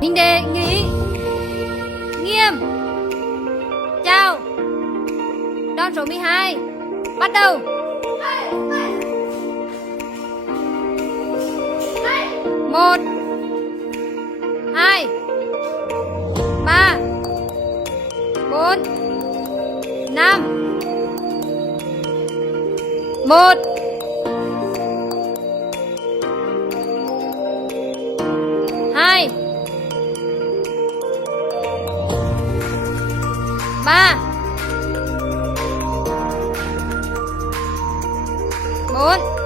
Mình đề nghị nghiêm chào. Đòn số 12 bắt đầu. 1 2 3 4 5 1 2 3 4